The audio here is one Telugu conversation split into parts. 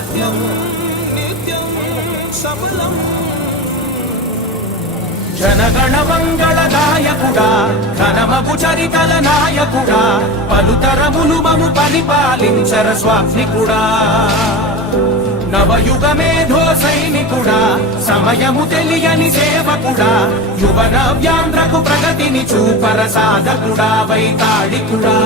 సత్యం నిత్యం సఫలం జనగణ మంగళ నాయకుడా ఘనమగు చరితల నాయకుడా పలుతరములు మము పరిపాలించర స్వామికుడా నవయుగ మేధో సైనికుడా సమయము తెలియని సేవకుడా యువన వ్యాంధ్రకు ప్రగతిని చూపర సాధకుడా వైతాళికుడా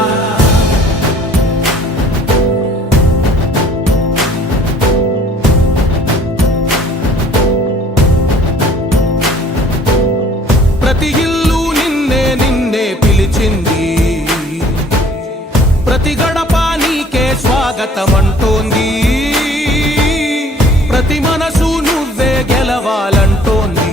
ప్రతి ఇల్లు నిన్నే నిన్నే పిలిచింది ప్రతి గడప నీకే స్వాగతమంటోంది ప్రతి మనసు నువ్వే గెలవాలంటోంది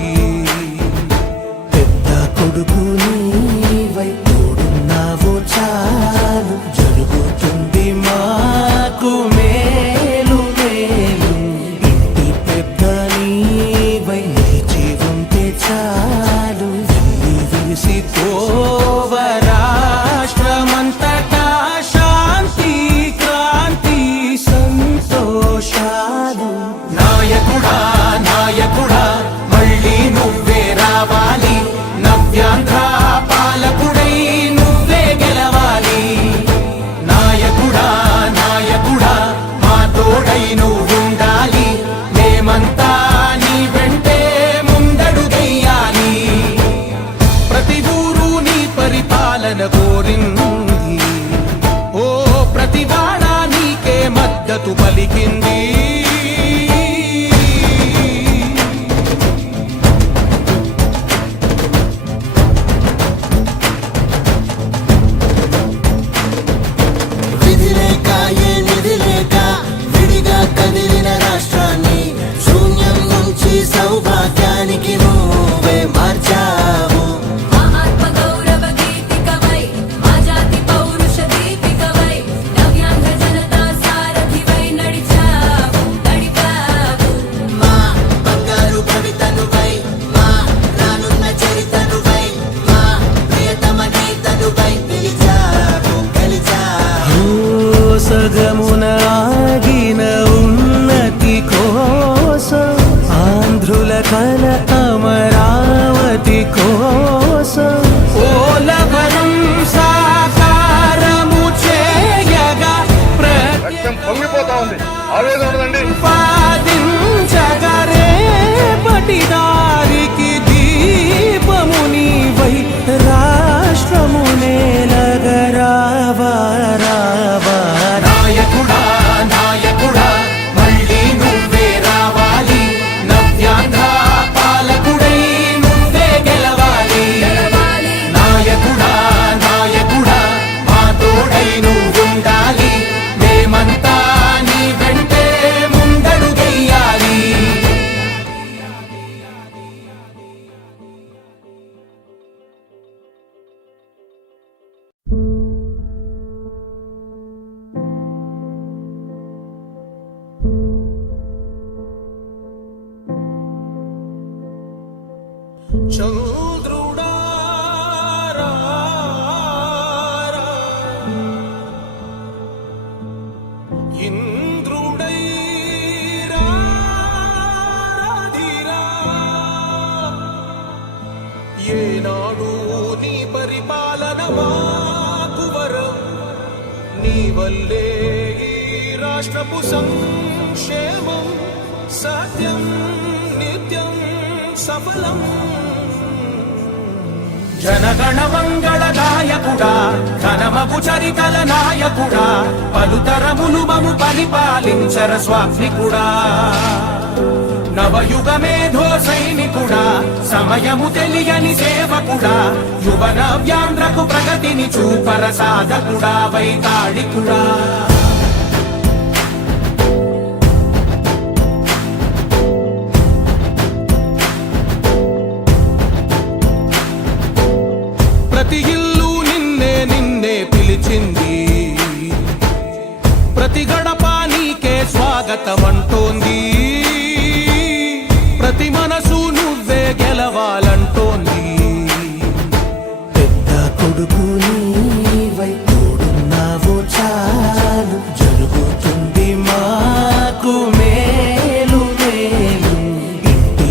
పెద్ద కొడుకు నీవై తోడున్నావు చాలు జరుగుతుంది మాకు మేలు మేలు ఇంటి పెద్ద నీవై నిలిచి ఉంటే చాలు విసిపోవ రాష్ట్రమంతటా శాంతి క్రాంతి సంతోషాలు నాయకుడా నాయకుడా మళ్ళీ నువ్వే రావాలి నవ్యాంధ్ర పాలకుడై నువ్వే గెలవాలి నాయకుడా నాయకుడా మా తోడై నువ్వుండాలి మేమంతా నీ వెంటే ముందడుగెయ్యాలి ప్రతి ఊరు నీ పరిపాలన కోరింది ఓ ప్రతి వాడ నీకే మద్దతు పలికింది విధిలేక ఏ నిధిలేక విడిగా కదిలిన రాష్ట్రాన్ని శూన్యం నుంచి సౌభాగ్యానికి నువ్వే మార్చావు మా ఆత్మ గౌరవ గీతికవై మా జాతి పౌరుష దీపికవై నవ్యాంధ్ర జనతా సారథివై నడిచావు మా బంగారు భవితనువై మా రానున్న చరితనువై మా ప్రియతమ గీతనువై పిలిచావు గెలిచావు సగమున ఆగిన ఉన్నతి కోసం ఆంధ్రుల కల అమరావతి కోసం ఓలవరం సాకారము చేయగా రక్తం పొంగిపోతా ఉంది ఆవేదన ఉండదండి ప్రతిపాదించగరే పటిదారికి దీపము నీవై రాష్ట్రము నేలగరావా రావా నాయకుడా నాయకుడా మళ్ళీ నువ్వే రావాలి నవ్యాంధ్ర పాలకుడై నువ్వే గెలవాలి నాయకుడా నాయకుడా మా తోడై నువ్వుండాలి మేమంతా నీ వెంటే ముందడుగెయ్యాలి చంద్రుడా రా, రా. ఇంద్రుడై రా, రాధిరా. ఏనాడు నీ పరిపాలన మాకు వరం నీ వల్లే ఈ రాష్ట్రపు సంక్షేమం సత్యం నిత్యం సఫలం జనగణ మంగళ నాయకుడా ఘనమగు చరితల నాయకుడా పలుతరములు మము పరిపాలించర స్వామికుడా నవయుగ మేధో సైనికుడా సమయము తెలియని సేవకుడా యువన వ్యాంధ్రకు ప్రగతిని చూపర సాధకుడా వైతాళికుడా ప్రతి ఇల్లు నిన్నే నిన్నే పిలిచింది ప్రతి గడప నీకే స్వాగతమంటోంది